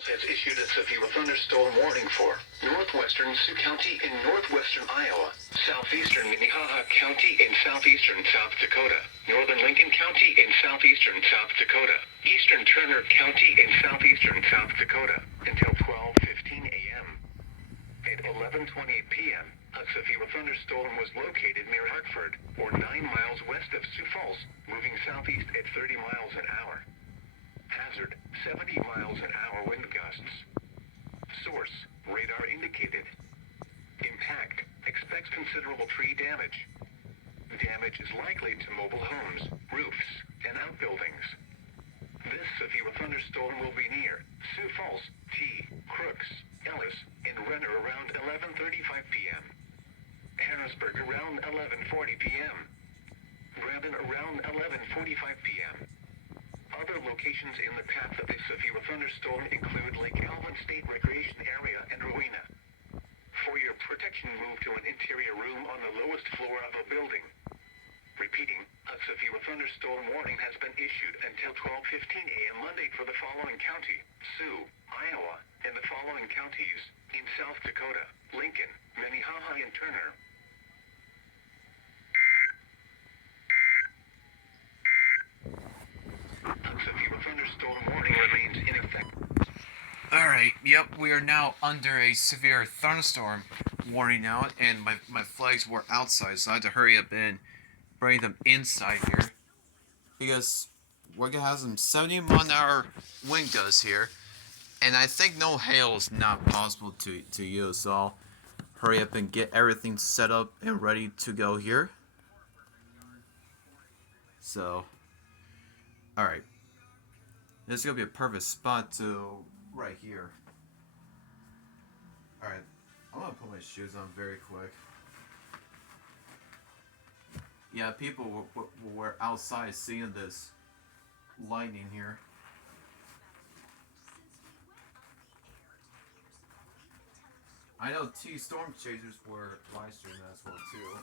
Has issued a severe thunderstorm warning for northwestern Sioux County in northwestern Iowa, southeastern Minnehaha County in southeastern South Dakota, northern Lincoln County in southeastern South Dakota, eastern Turner County in southeastern South Dakota, until 12:15 a.m. At 11:20 p.m., a severe thunderstorm was located near Hartford, or 9 miles west of Sioux Falls, moving southeast at 30 miles an hour. Hazard, 70 miles an hour wind gusts. Source, radar indicated. Impact, expects considerable tree damage. Damage is likely to mobile homes, roofs, and outbuildings. This severe thunderstorm will be near Sioux Falls, Crooks, Ellis, and Renner around 11:35 p.m. Harrisburg around 11:40 p.m. Brandon around 11:45 p.m. Other locations in the path of this severe thunderstorm include Lake Alvin State Recreation Area and Rowena. For your protection, move to an interior room on the lowest floor of a building. Repeating, a severe thunderstorm warning has been issued until 12:15 a.m. Monday for the following county: Sioux, Iowa, and the following counties in South Dakota: Lincoln, Minnehaha, and Turner. A severe thunderstorm warning remains in effect. Alright, yep, we are now under a severe thunderstorm warning now, and my flags were outside, so I had to hurry up and bring them inside here. Because we're gonna have some 70-mile-an-hour wind gusts here, and I think no hail is not possible to use, so I'll hurry up and get everything set up and ready to go here. So, alright. This is gonna be a perfect spot to right here. Alright, I'm gonna put my shoes on very quick. Yeah, people were outside seeing this lightning here. I know Storm Chasers were live streaming as well too.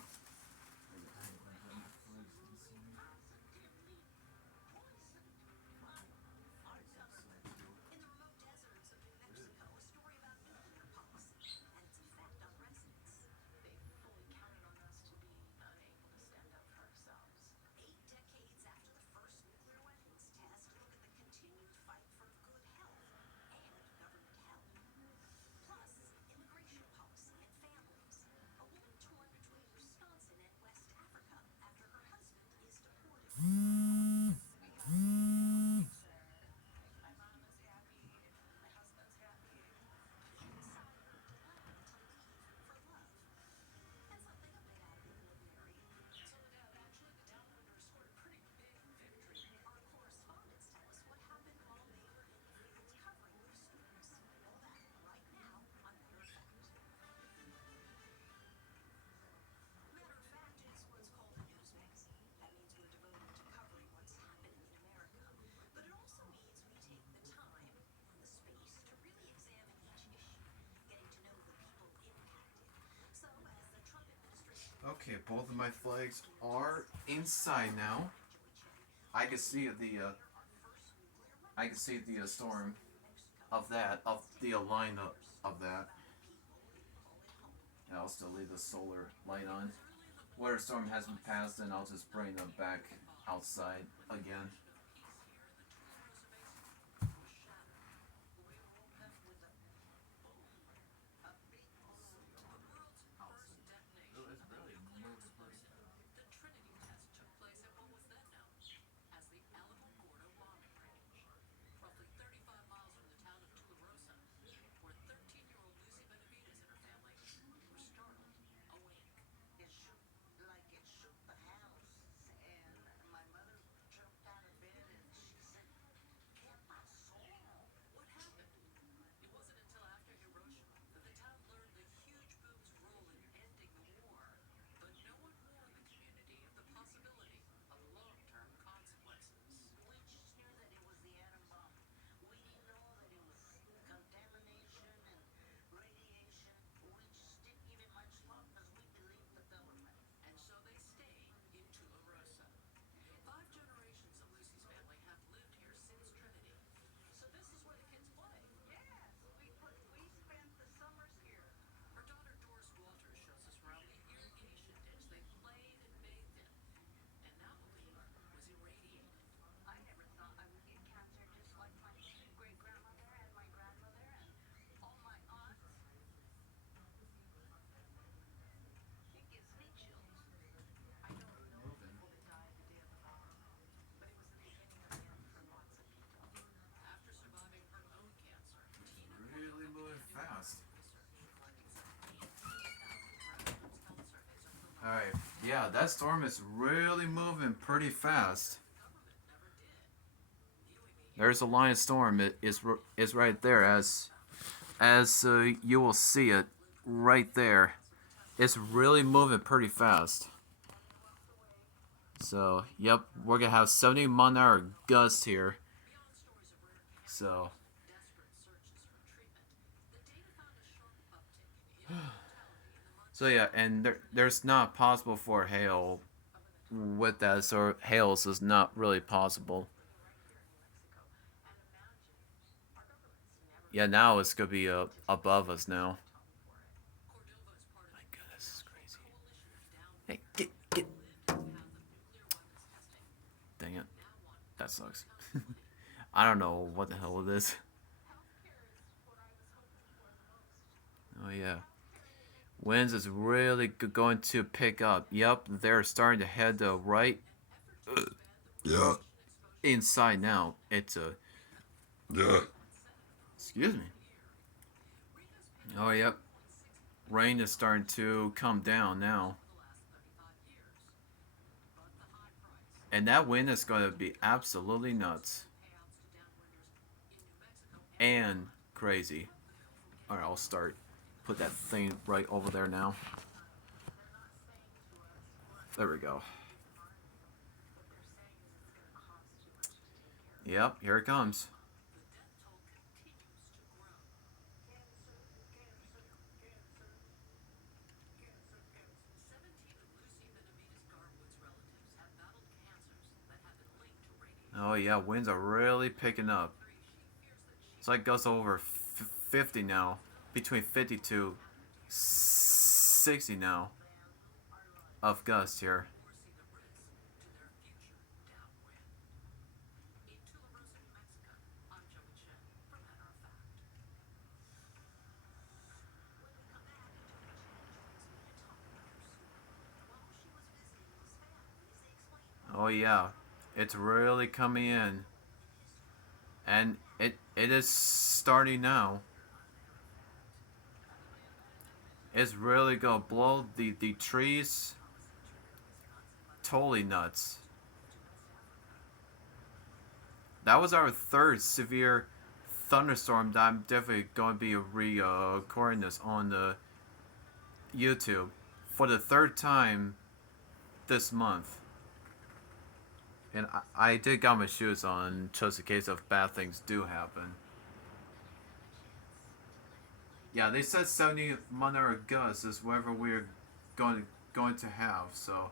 Okay, both of my flags are inside now. I can see the storm of the line of that. And I'll still leave the solar light on. Where storm hasn't passed, then I'll just bring them back outside again. Yeah, that storm is really moving pretty fast. There's a line of storm. It is right there as you will see it right there. It's really moving pretty fast. So, yep, we're gonna have 70-mile-an-hour gusts here. So, yeah, and there's not possible for hail with that. So hails is not really possible. Yeah, now it's gonna be above us now. My goodness, this is crazy. Hey, get. Dang it, that sucks. I don't know what the hell it is. Oh yeah, winds is really going to pick up. Yep, they're starting to head right. Yeah. Inside now. It's a. Yeah. Excuse me. Oh yep. Rain is starting to come down now. And that wind is going to be absolutely nuts. And crazy. Alright, I'll start. Put that thing right over there now. There we go. Yep, here it comes. Oh yeah, winds are really picking up. It's like gusts over 50 now. Between 50 to 60 now. Of gusts here. Oh yeah, it's really coming in. And it is starting now. It's really gonna blow the trees totally nuts. That was our third severe thunderstorm that I'm definitely going to be recording this on the YouTube for the third time this month. And I did got my shoes on just in case if bad things do happen. Yeah, they said 70-mile-an-hour gusts is whatever we're going to have. So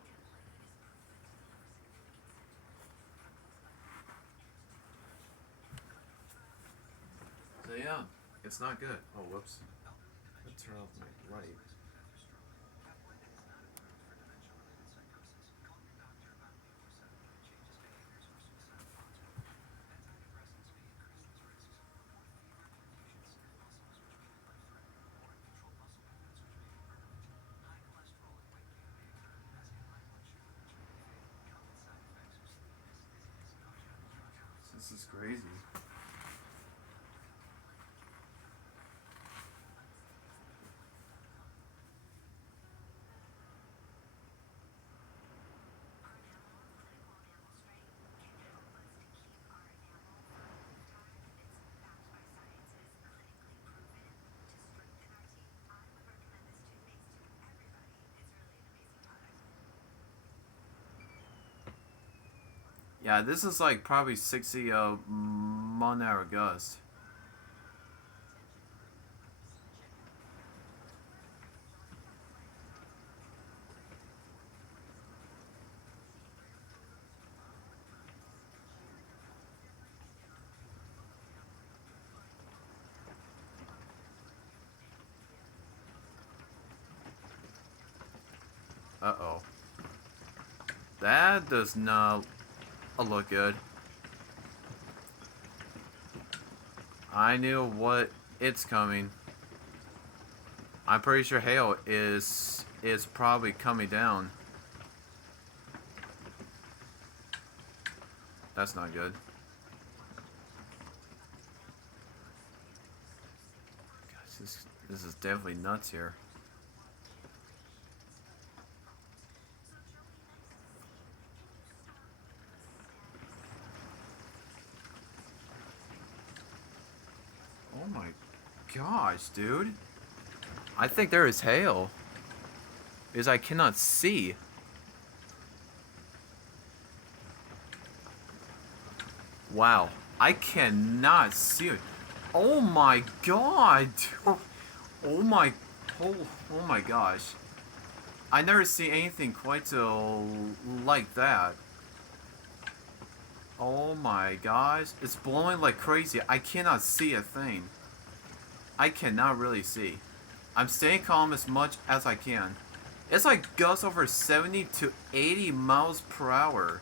yeah, it's not good. Oh whoops! Let's turn off my light. This is crazy. Yeah, this is like probably 60 mile-an-hour gust. Uh-oh. That does not look good. I knew what it's coming. I'm pretty sure hail is probably coming down. That's not good. Gosh, this is definitely nuts here. gosh, dude. I think there is hail. Because I cannot see. Wow. I cannot see it. Oh my god. Oh my... Oh my gosh. I never see anything quite like that. Oh my gosh. It's blowing like crazy. I cannot see a thing. I cannot really see. I'm staying calm as much as I can. It's like gusts over 70 to 80 miles per hour.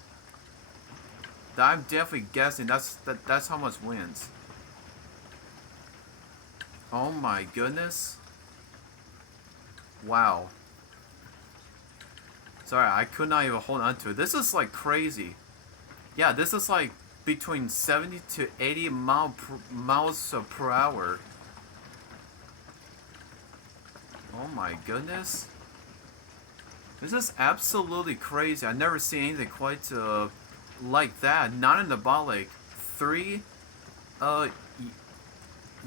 I'm definitely guessing that's how much winds. Oh my goodness. Wow. Sorry, I could not even hold on to it. This is like crazy. Yeah, this is like between 70 to 80 miles per hour. Oh my goodness. This is absolutely crazy. I've never seen anything quite like that. Not in about like 3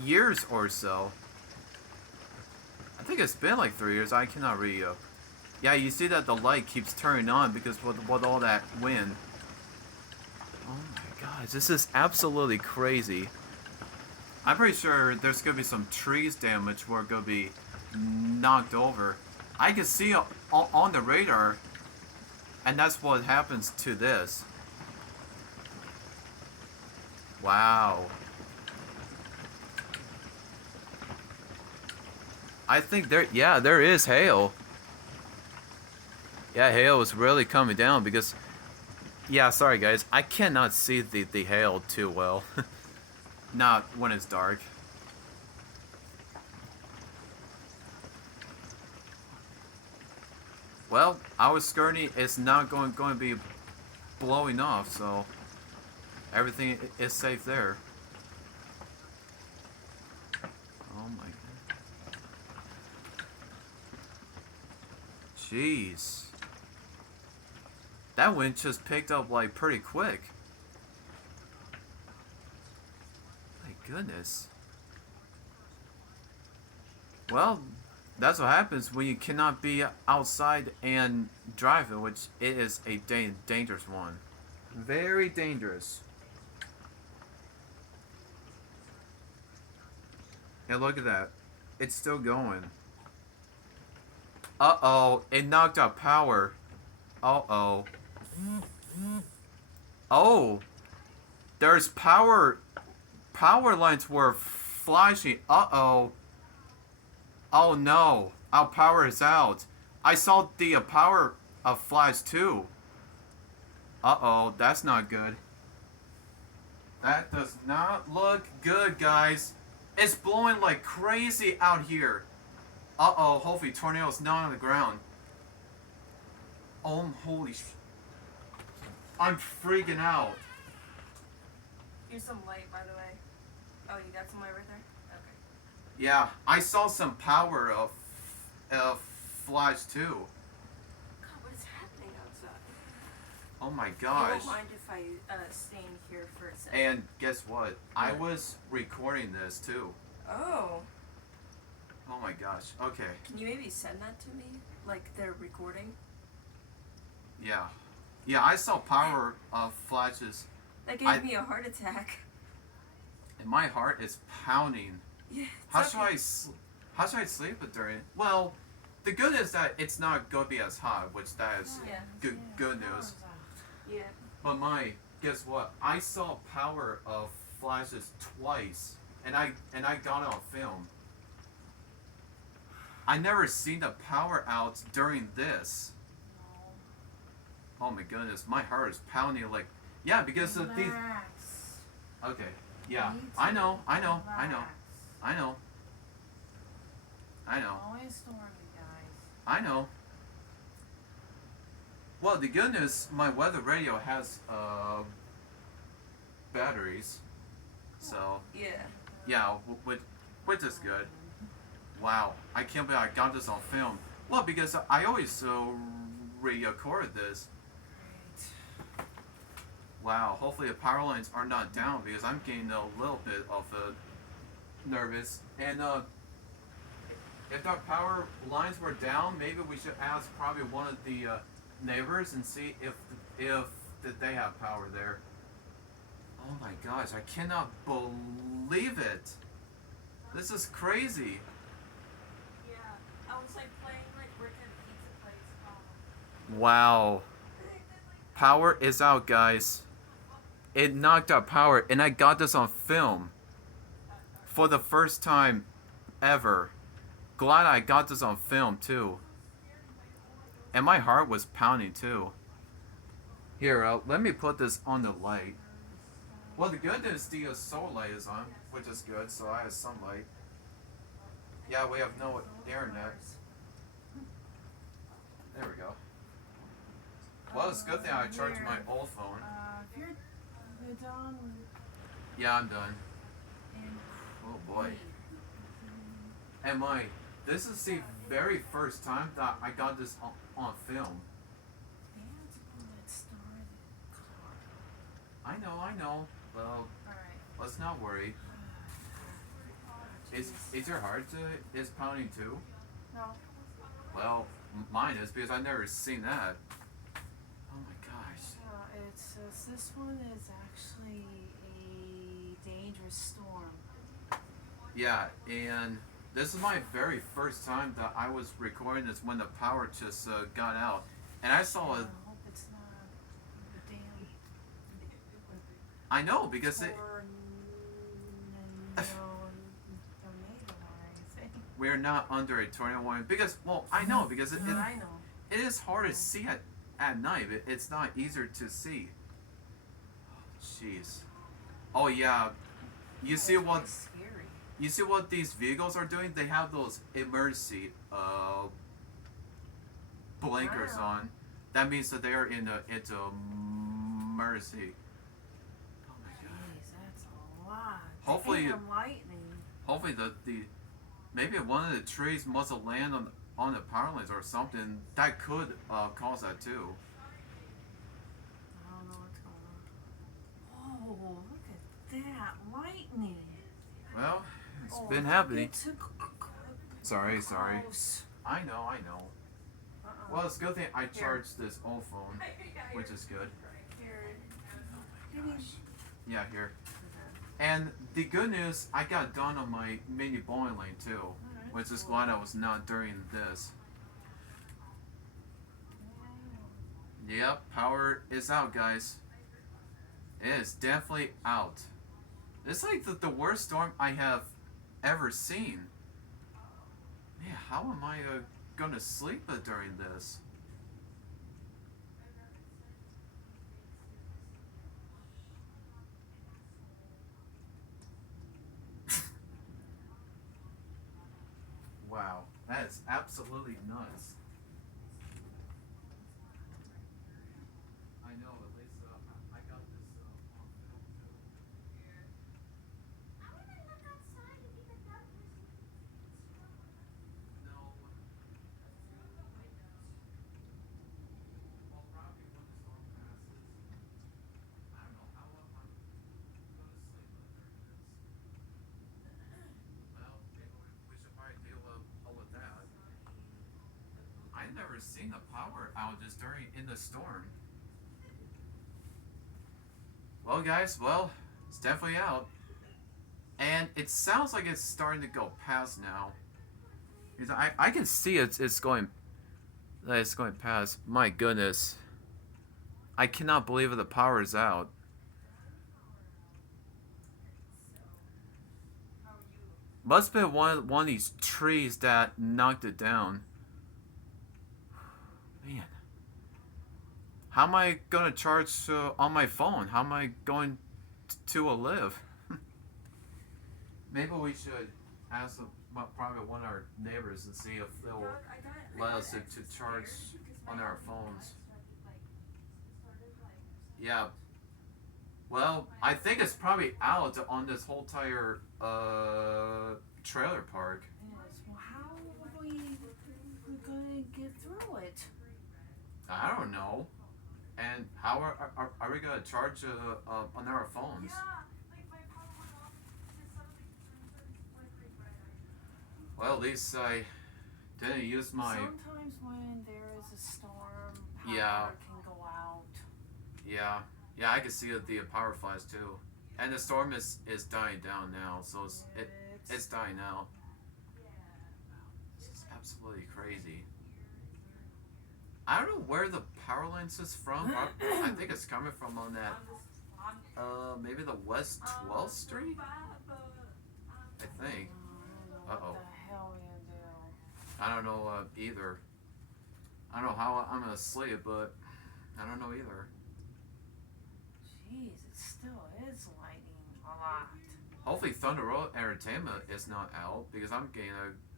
years or so. I think it's been like 3 years. I cannot really. Yeah, you see that the light keeps turning on because with all that wind. Oh my gosh, this is absolutely crazy. I'm pretty sure there's gonna be some trees damaged where it's gonna be knocked over. I can see on the radar, and that's what happens to this. Wow. I think there is hail. Yeah, hail is really coming down because, yeah, sorry guys, I cannot see the hail too well. Not when it's dark. Well, our skirting is not going to be blowing off, so everything is safe there. Oh my god. Jeez. That wind just picked up like pretty quick. My goodness. Well, that's what happens when you cannot be outside and driving, which it is a dangerous one. Very dangerous. Yeah, look at that. It's still going. Uh-oh, it knocked out power. Uh-oh. Oh, there's power lines were flashing. Uh-oh. Oh no, our power is out. I saw the power flash too. Uh-oh, that's not good. That does not look good, guys. It's blowing like crazy out here. Uh-oh, hopefully tornado's not on the ground. Oh, holy sh... I'm freaking out. Here's some light, by the way. Oh, you got some light right there? Okay. Yeah, I saw some power flash too. God, what is happening outside? Oh my You gosh. won't mind if I stay in here for a second? And guess what? I was recording this too. Oh. Oh my gosh. Okay. Can you maybe send that to me? Like they're recording? Yeah. Yeah, I saw power flashes. That gave me a heart attack. And my heart is pounding. Yeah. How should I sleep during it? Well, the good is that it's not going to be as hot, which that is good news. Yeah. But guess what? I saw power flashes twice, and I got it on film. I never seen the power out during this. Oh my goodness, my heart is pounding like, yeah, because of these. Okay, yeah, I know. Always stormy, guys. I know. Well, the good news, my weather radio has batteries, so yeah, which is good. Wow, I can't believe I got this on film. Well, because I always re-record this. Wow, hopefully the power lines are not down because I'm getting a little bit of nervous. And if our power lines were down, maybe we should ask probably one of the neighbors and see if that they have power there. Oh my gosh, I cannot believe it. This is crazy. Yeah, I was like playing like work at a pizza place. Wow. Power is out, guys. It knocked out power, and I got this on film for the first time ever. Glad I got this on film too. And my heart was pounding too. Here, let me put this on the light. Well, the good news, the solar light is on, which is good, so I have sunlight. Yeah, we have no internet. There we go. Well, it's a good thing I charged my old phone. If you're done. Yeah, I'm done. Oh boy. And this is the very first time that I got this on film. I know. Well, let's not worry. Is your heart is pounding too? No. Well, mine is because I've never seen that. Oh my gosh. It says this one is actually a dangerous storm. Yeah, and this is my very first time that I was recording this when the power just got out. And I saw I it. hope it's not a damn I know, because it, tornado or anything. we're not under a tornado warning. Because, well, I know, because I know. it is hard to see at night. It's not easier to see. Jeez. Oh, yeah. You see what... It's scary. You see what these vehicles are doing? They have those emergency blinkers Wow. on. That means that they are into emergency. Oh my god. Jeez, that's a lot. Hopefully- Damn lightning. Hopefully the maybe one of the trees must have landed on the power lines or something. That could cause that too. I don't know what's going on. Oh, look at that lightning. Well, it's Oh, been I happening. think it took Sorry. close. I know. Uh-uh. Well, it's a good thing I charged this old phone, which is good. Yeah, here. And the good news, I got done on my mini bowling lane too, which is glad I was not during this. Yep, power is out, guys. It is definitely out. It's like the worst storm I have ever seen. Man, how am I gonna sleep during this? Wow, that is absolutely nuts. I know, at least I got this on film too. No. Well, probably when the storm passes. I don't know how I'm gonna sleep during this. Well, maybe we should probably deal with that. I've never seen a power outages in the storm. Well, guys, it's definitely out, and it sounds like it's starting to go past now. Because I can see it's going past. My goodness, I cannot believe that the power is out. Must have been one of these trees that knocked it down. Man. How am I going to charge on my phone? How am I going to live? Maybe we should ask probably one of our neighbors and see if they'll let us to charge on our phones. Yeah. Well, I think it's probably out on this whole entire trailer park. Yes. Well, how are we gonna get through it? I don't know. And how are we gonna charge on our phones? Well, at least I didn't use my. Sometimes when there is a storm, power Yeah. can go out. Yeah, yeah, I can see the power flies too, and the storm is dying down now, so it's dying out. This is absolutely crazy. I don't know where the power lines is from. I think it's coming from on that maybe the West 12th Street. I think. What the hell you do? I don't know either. I don't know how I'm gonna sleep, but I don't know either. Jeez, it still is lightning a lot. Hopefully, Thunder Road Entertainment is not out because I'm getting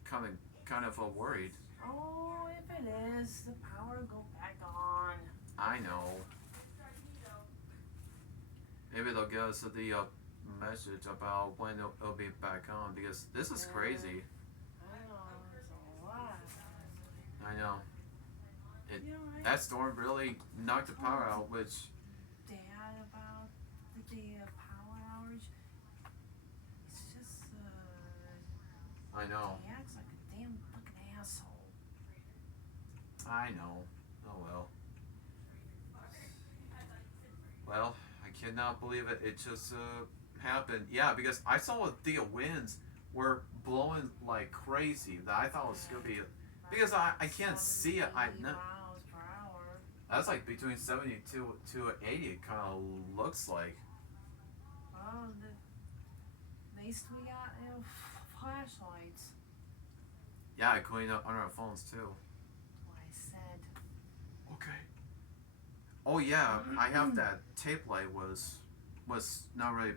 kind of worried. Oh, if it is, the power go back on. I know. Maybe they'll give us the message about when it'll be back on because this is crazy. I know, it's a lot. I know. You know, That storm really knocked the power out, which. Dad about the power outage. It's just I know. he acts like a damn fucking asshole. I know. Oh well. Well, I cannot believe it. It just happened. Yeah, because I saw the winds were blowing like crazy. That I thought it was gonna be because I can't see it. 70 miles per hour. That's like between 70 to 80. It kind of looks like. Well, at least we got flashlights. Yeah, clean up on our phones too. What I said. Okay. Oh yeah, I have that tape light was not really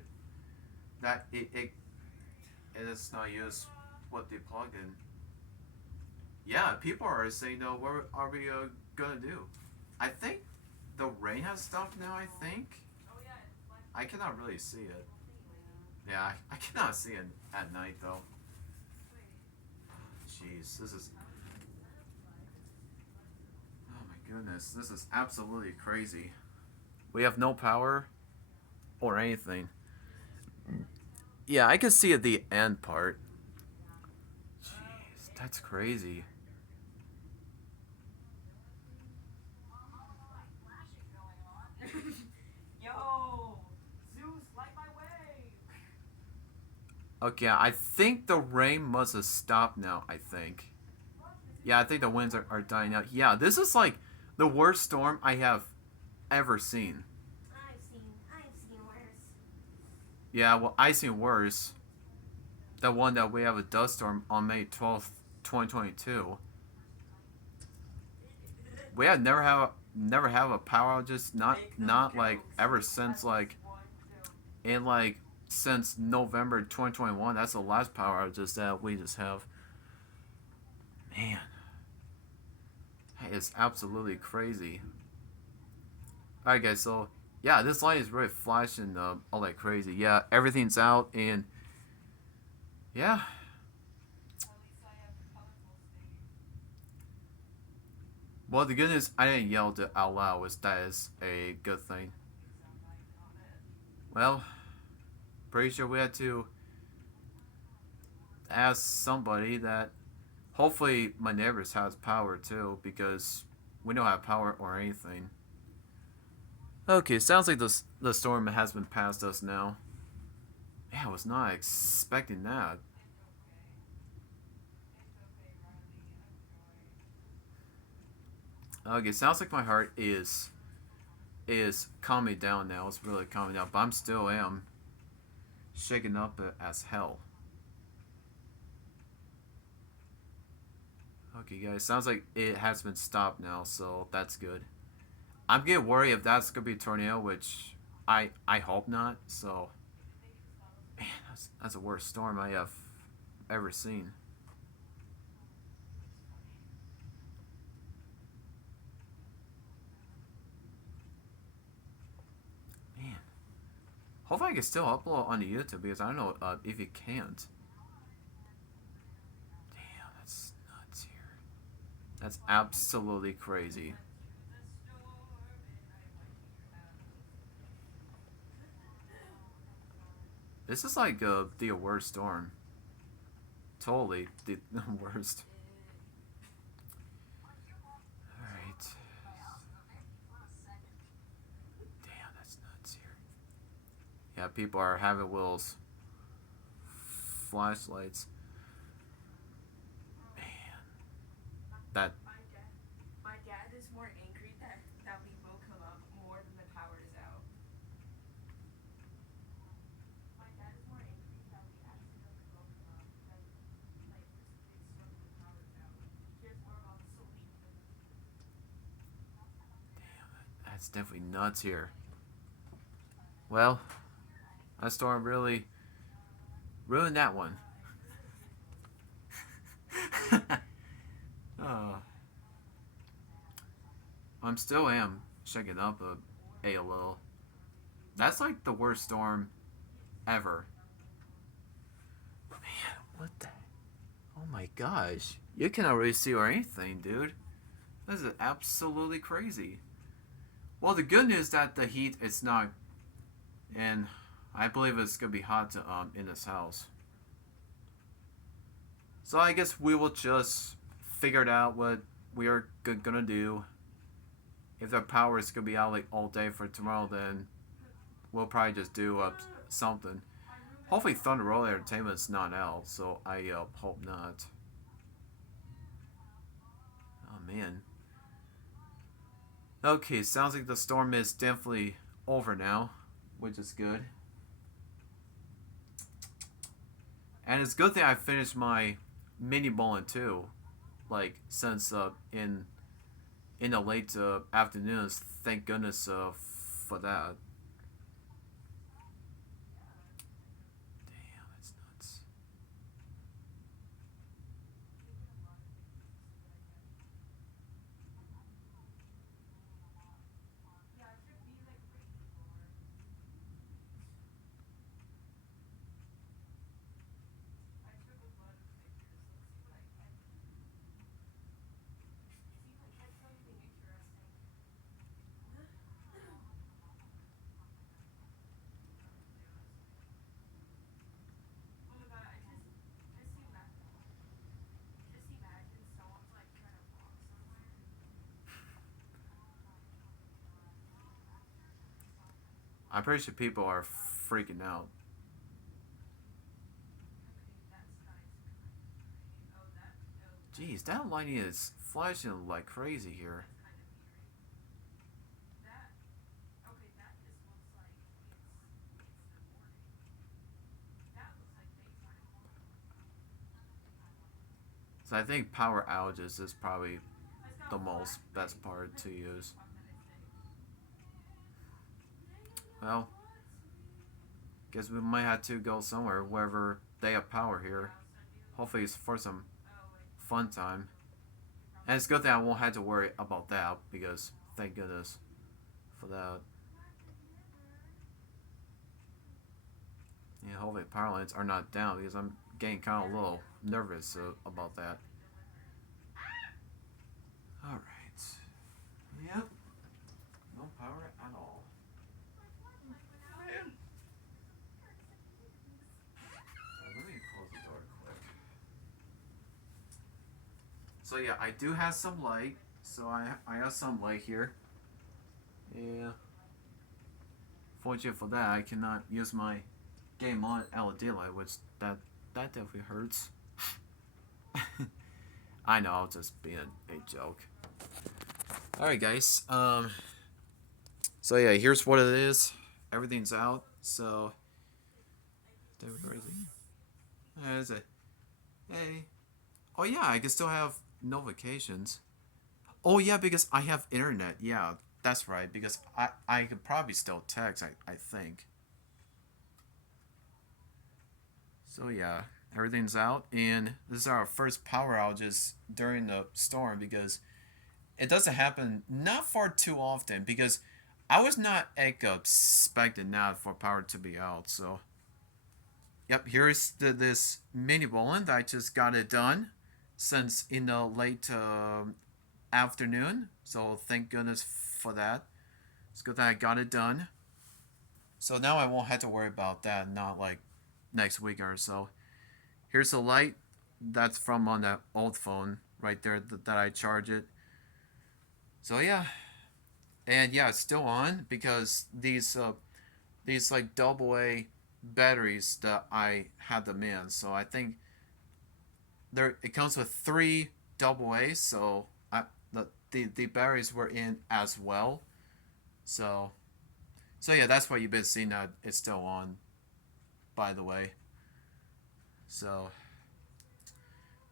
that it is not used what they plugged in. Yeah, people are saying no. What are we gonna do? I think the rain has stopped now. I think. I cannot really see it. Yeah, I cannot see it at night though. Jeez, this is. Oh my goodness, this is absolutely crazy. We have no power or anything. Yeah, I can see at the end part. Jeez, that's crazy. Yo, Zeus, light my way. Okay, I think the rain must have stopped now, I think. Yeah, I think the winds are dying out. Yeah, this is like the worst storm I have ever seen. I've seen worse. Yeah, well, I seen worse. The one that we have a dust storm on May 12th, 2022. We have never have a power outage, not like ever since like in like since November 2021. That's the last power outage that we just have. Man, it's absolutely crazy. Alright guys, so yeah, this light is really flashing all like crazy. Yeah, everything's out and yeah. Well, the good news, I didn't yell it out loud, which that is a good thing. Well, pretty sure we had to ask somebody that hopefully my neighbors has power too, because we don't have power or anything. Okay, sounds like the storm has been past us now. Yeah, I was not expecting that. Okay, sounds like my heart is calming down now. It's really calming down, but I'm still am shaken up as hell. Okay, guys, sounds like it has been stopped now, so that's good. I'm getting worried if that's gonna be a tornado, which I hope not. So, man, that's the worst storm I have ever seen. Man, hopefully I can still upload on the YouTube because I don't know if you can't. Damn, that's nuts here. That's absolutely crazy. This is like the worst storm. totally the worst. Alright. Damn, that's nuts here. Yeah, people are having Will's flashlights. Man. That. My dad is more angry that we woke him up more than the power is out. My dad is more angry that we accidentally woke him up than like it's from the power is out. He cares more about sleep than That's definitely nuts here. Well, that storm really ruined that one. Oh. I'm still shaking up a little. That's like the worst storm ever. Man, what the? Oh my gosh. You cannot really see or anything, dude. This is absolutely crazy. Well, the good news is that the heat is not, and I believe it's gonna be hot to, in this house. So I guess we will just figure it out what we are gonna do. If the power is gonna be out like all day for tomorrow, then we'll probably just do something. Hopefully, Thunder Roll Entertainment's not out, so I hope not. Oh man. Okay, sounds like the storm is definitely over now, which is good. And it's a good thing I finished my mini bowling too, like since in the late afternoons. Thank goodness for that. Damn, that's nuts. I'm pretty sure people are freaking out. Jeez, that lightning is flashing like crazy here. So I think power outages is probably the most best part to use. Well, guess we might have to go somewhere wherever they have power here. Hopefully it's for some fun time. And it's a good thing I won't have to worry about that because thank goodness for that. Yeah, hopefully power lines are not down because I'm getting kind of a little nervous about that. Alright. Yep. No power at all. Man. Let me close the door quick. So yeah, I do have some light. So I have some light here. Yeah. Fortunate for that, I cannot use my game on LED light, which that definitely hurts. I know, I'll just being a joke. Alright guys, so yeah, here's what it is. Everything's out, so they're crazy. There's a hey. Oh yeah, I can still have notifications. Oh yeah, because I have internet. Yeah, that's right, because I could probably still text, I think. So yeah, everything's out, and this is our first power outages during the storm because it doesn't happen not far too often because I was not expecting that for power to be out. So yep, here's this mini bowling that I just got it done since in the late afternoon. So thank goodness for that. It's good that I got it done. So now I won't have to worry about that, not like next week or so. Here's the light. that's from on that old phone right there that I charge it. So yeah, and yeah, it's still on because these like double A batteries that I had them in. So I think there it comes with three double A's. So the batteries were in as well. So yeah, that's why you've been seeing that it's still on. By the way, so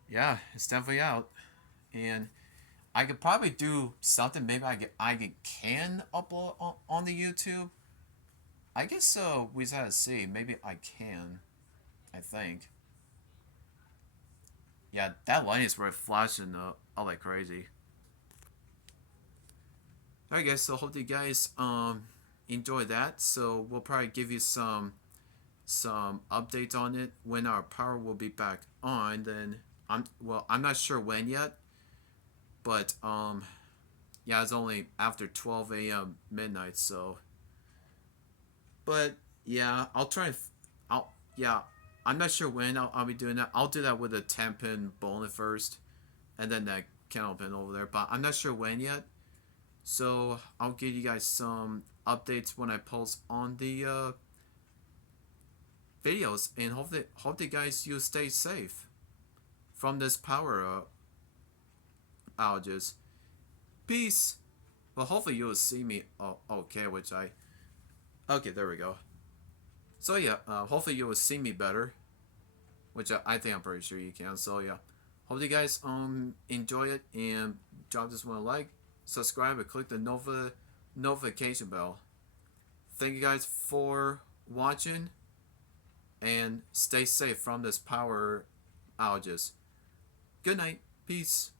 yeah, it's definitely out, and I could probably do something. Maybe can upload on the YouTube. I guess so. We just had to see. Maybe I can. I think. Yeah, that light is really flashing all like crazy. Alright guys, so hope you guys enjoy that. So we'll probably give you some updates on it when our power will be back on. Then I'm not sure when yet, but yeah, it's only after 12 a.m. midnight. So, but yeah, I'll try. I'll yeah, I'm not sure when I'll be doing that. I'll do that with a 10-pin bonnet first, and then that candle pin over there. But I'm not sure when yet. So I'll give you guys some updates when I post on the videos, and hope you guys you stay safe from this power outages. Peace. Well, hopefully you'll see me okay, which I okay, there we go. So yeah, hopefully you will see me better, which I think I'm pretty sure you can. So yeah, hope you guys enjoy it, and drop this one a like, subscribe, and click the notification bell. Thank you guys for watching, and stay safe from this power outages. Good night. Peace.